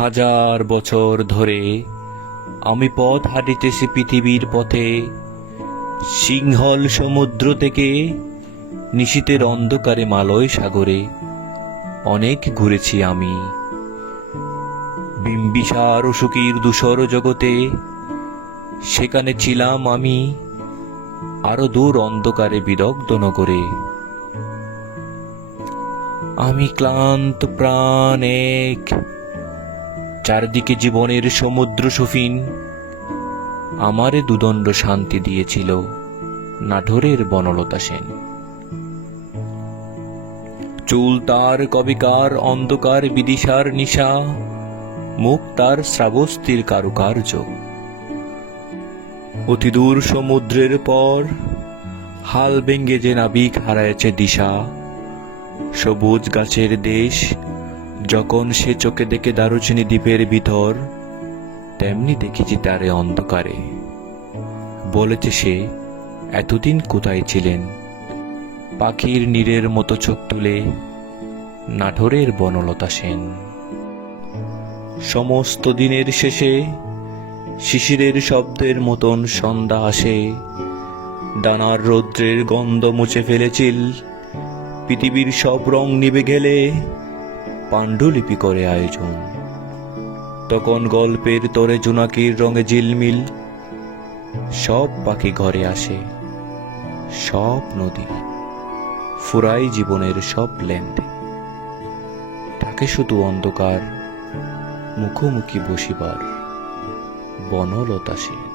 হাজার বছর ধরে আমি পথ হাঁটিতেছি পৃথিবীর পথে, সিংহল সমুদ্র থেকে নিশীথের অন্ধকারে মালয় সাগরে অনেক ঘুরেছি আমি। বিম্বিসার অসুখীর ধূসর জগতে সেখানে ছিলাম আমি, আরো দূর অন্ধকারে বিদগ্ধ নগরে। আমি ক্লান্ত প্রাণ এক, চারদিকে জীবনের সমুদ্র সুফিন, আমারে দুদণ্ড শান্তি দিয়েছিল নাটোরের বনলতা সেন। চুল তার কবিকার অন্ধকার বিদিশার নিশা, মুখ তার শ্রাবস্তির কারুকার্য। অতিদূর সমুদ্রের পর হাল ভেঙ্গে যে নাবিক হারায়েছে দিশা, সবুজ গাছের দেশ যখন সে চোখে দেখে দারুচিনি দ্বীপের ভিতর, তেমনি দেখেছি তারে অন্ধকারে। বলেছে সে এতদিন কোথায় ছিলেন, পাখির নীড়ের মতো চোখ তুলে নাটোরের বনলতা সেন। সমস্ত দিনের শেষে শিশিরের শব্দের মতন সন্ধ্যা আসে, ডানার রৌদ্রের গন্ধ মুছে ফেলেছিল, পৃথিবীর সব রং নিভে গেলে পাণ্ডুলিপি করে আয়োজন। তখন গল্পের তরে জোনাকির রঙে ঝিলমিল, সব পাখি ঘরে আসে, সব নদী ফুরাই জীবনের সব লেন্ডে। থাকে শুধু অন্ধকার মুখোমুখি বসিবার বনলতা সেন।